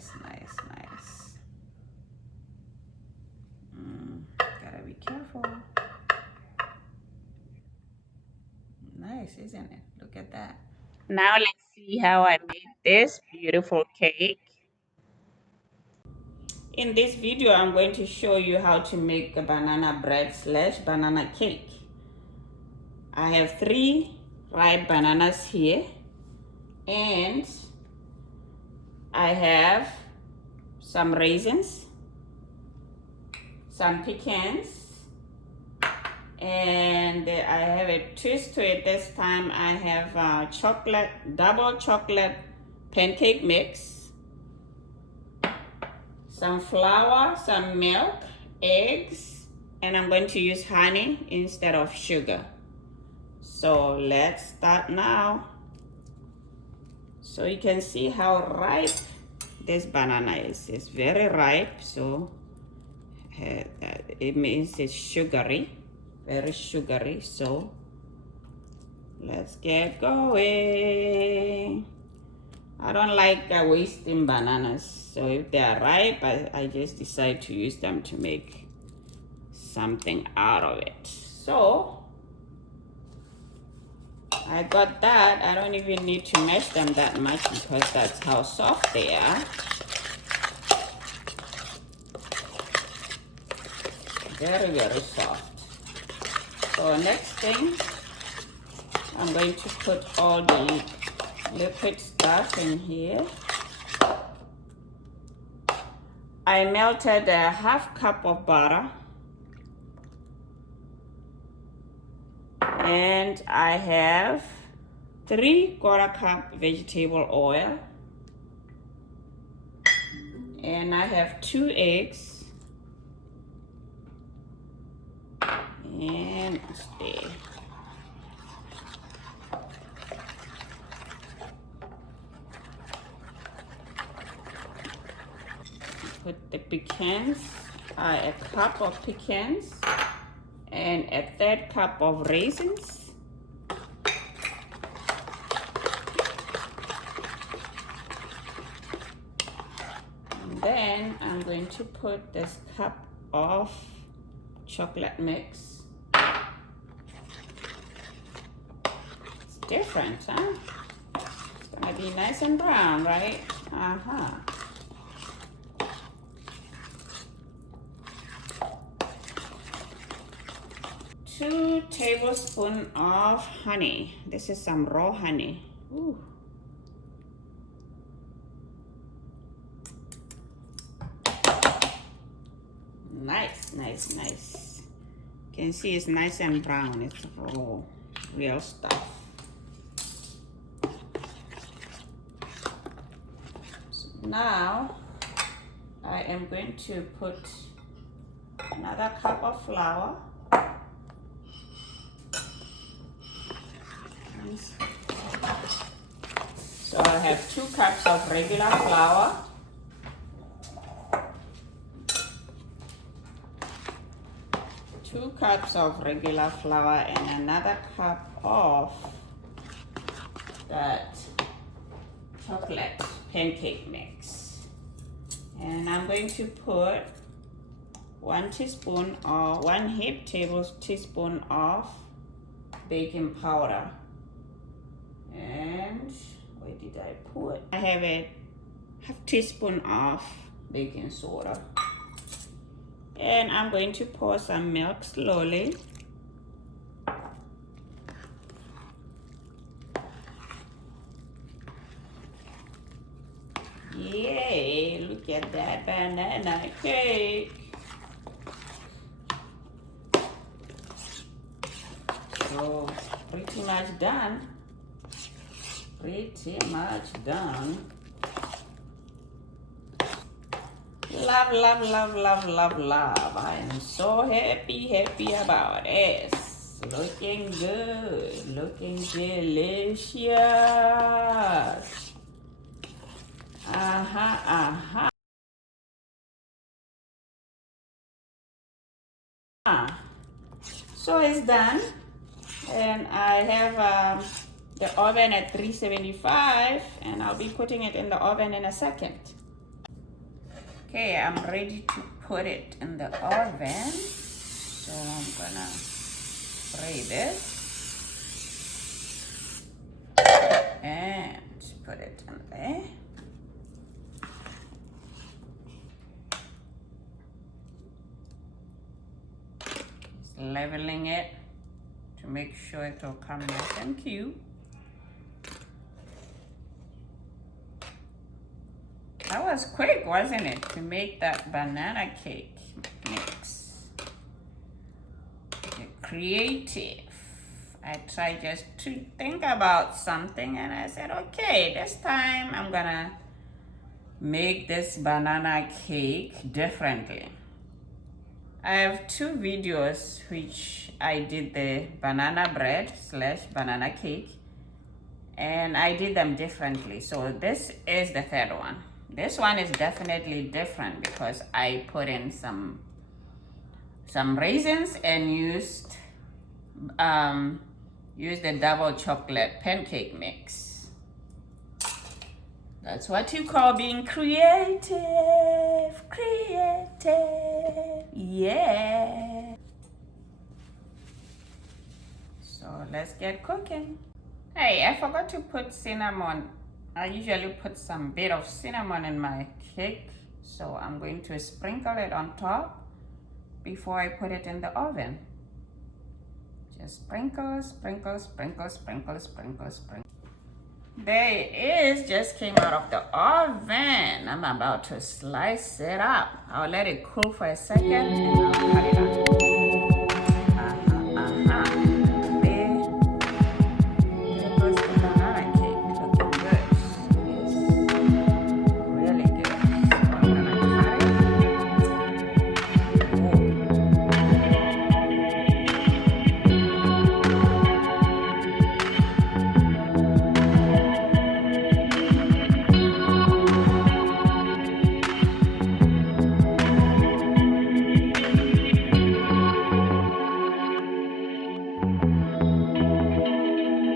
nice, nice, nice. Gotta be careful. Nice, isn't it? Look at that. Now let's see how I made this beautiful cake. In this video, I'm going to show you how to make a banana bread / banana cake. I have 3 ripe bananas here, and I have some raisins, some pecans, and I have a twist to it. This time I have double chocolate pancake mix, some flour, some milk, eggs, and I'm going to use honey instead of sugar. So let's start now. So you can see how ripe this banana is. It's very ripe, so it means it's sugary, very sugary. So let's get going. I don't like wasting bananas, so if they are ripe, I just decide to use them to make something out of it. So I got that. I don't even need to mash them that much because that's how soft they are. Very, very soft. So next thing, I'm going to put all the liquid stuff in here. I melted a ½ cup of butter. And I have 3/4 cup vegetable oil. And I have 2 eggs. And stay. Put the pecans, a cup of pecans, and a 1/3 cup of raisins. And then I'm going to put this cup of chocolate mix. It's different, huh? It's gonna be nice and brown, right? Uh-huh. 2 tablespoons of honey. This is some raw honey. Ooh. Nice, nice, nice. You can see it's nice and brown. It's raw, real stuff. So now I am going to put another cup of flour. So I have 2 cups of regular flour. Two cups of regular flour and another cup of that chocolate pancake mix. And I'm going to put 1 teaspoon or 1 heaped tablespoon of baking powder. And where did I put? I have a ½ teaspoon of baking soda. And I'm going to pour some milk slowly. Yay, look at that banana cake. So, pretty much done. Pretty much done. Love, love, love, love, love, love. I am so happy about it. Looking good, looking delicious. So it's done. And I have the oven at 375, and I'll be putting it in the oven in a second. Okay, I'm ready to put it in the oven. So I'm gonna spray this and put it in there. Just leveling it to make sure it will come nice and cute. That was quick, wasn't it, to make that banana cake mix? Creative. I tried just to think about something and I said, okay, this time I'm gonna make this banana cake differently. I have 2 videos which I did the banana bread / banana cake, and I did them differently. So this is the 3rd one. This one is definitely different because I put in some raisins and used the double chocolate pancake mix. That's what you call being creative. Yeah. So let's get cooking. Hey, I forgot to put cinnamon. I usually put some bit of cinnamon in my cake, so I'm going to sprinkle it on top before I put it in the oven. Just sprinkle, sprinkle, sprinkle, sprinkle, sprinkle, sprinkle. There it is, just came out of the oven. I'm about to slice it up. I'll let it cool for a second and I'll cut it up.